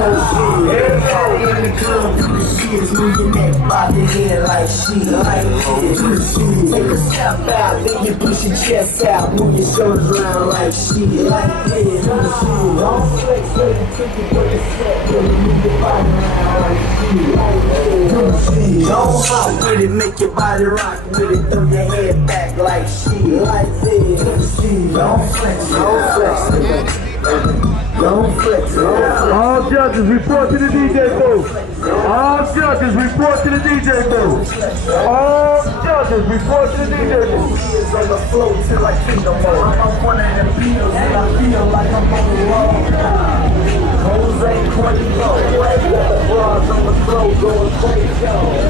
Everybody in the club do the shit, moving that body head like shit, like this. Take a step out, then you push your chest out, move your shoulders around like shit, like this. Don't flex, let it take it for your set, really move your body around like shit, like this. Don't hop with it, make your body rock with it, throw your head back like shit, like this. Don't flex, don't flex. Don't flex. All judges report to the DJ booth. All judges report to the DJ booth. All judges report to the DJ booth. On the floor till I think I'm on one of them pills and I feel like I'm on the road. Jose Cuervo, the bras on the floor going crazy.